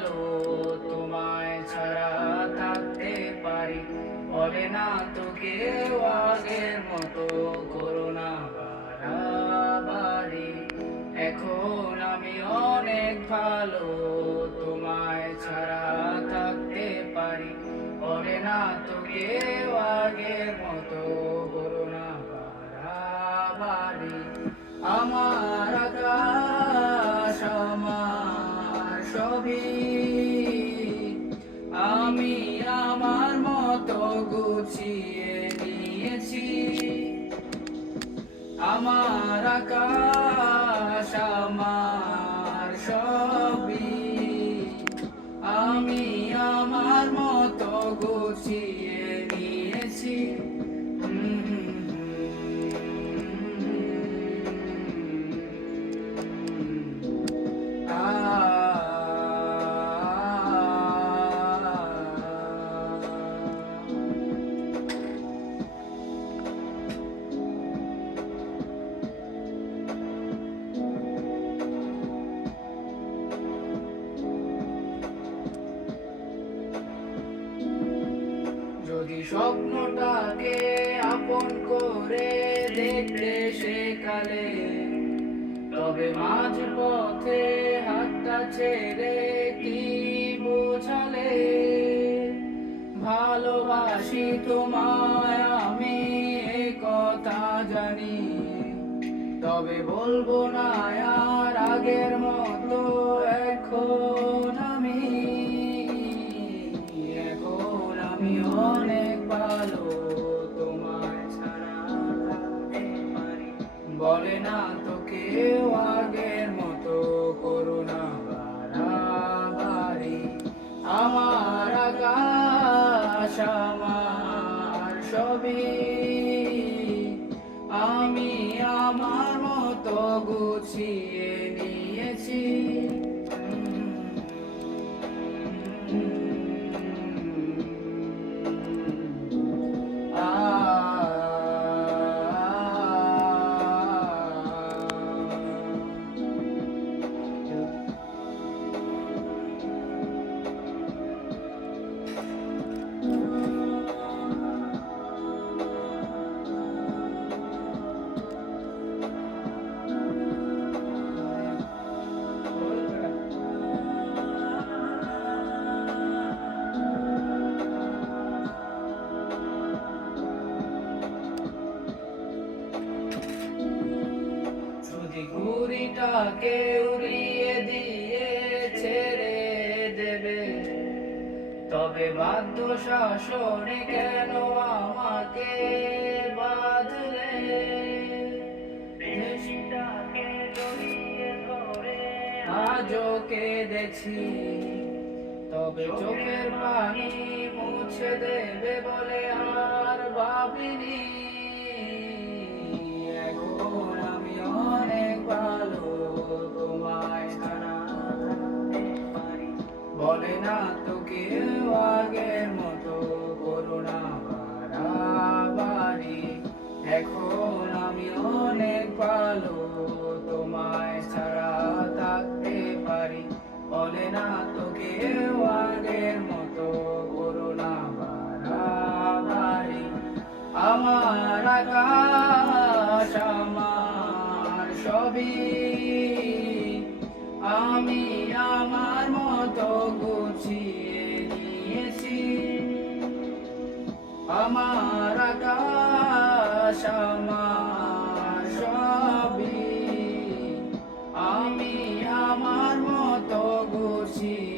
ভালো তোমায় ছাড়া থাকতে পারি, বলে না তো কেউ আগের মতো করোনা বাড়াবাড়ি। এখন আমি অনেক ভালো তোমায় ছাড়া থাকতে পারি, বলে না তো কেউ আগের মতো করোনা বাড়াবাড়ি। আমার আকাশ আমার সবই আমি আমার মতো গুছিয়ে নিয়েছি। আমার আকাশ আমার সবই আমি আমার মতো গুছিয়ে নিয়েছি। যদি স্বপ্নটাকে আপন করে দেখতে সেকালে, তবে মাঝ পথে হাতটা ছেড়ে কি বোঝালে? ভালোবাসি তোমায় আমি এ কথা জানি, তবে বলবো না আর আগের মতো। এখন আমি অনেক ভালো তোমায় ছাড়া থাকতে পারি, বলে না তো কেউ আগের মতো করোনা বাড়াবাড়ি। আমার আকাশ আমার সবই আমি আমার মতো গুছিয়ে নিয়েছি। যদি ঘুড়িটাকে উড়িয়ে দিয়ে ছেড়ে দেবে, তবে বাধ্য শাসনে কেন আমাকে বাঁধলে? দেশটাকে জড়িয়ে ধরে আজও কেঁদেছি, তবে চোখের পানি মুছে দেবে বলে আর ভাবিনি। এখন আমি অনেক ভালো তোমায় ছাড়া থাকতে পারি, বলে না তো কেউ আগের মতো করোনা বাড়াবাড়ি। এখন আমি অনেক ভালো তোমায় ছাড়া থাকতে পারি, বলে না তো কেউ আগের মতো করোনা বাড়াবাড়ি। আমার আকাশ আমার সবই আমি আমার মতো গুছিয়ে নিয়েছি। আমার আকাশ আমার সবই আমি আমার মতো গুছিয়ে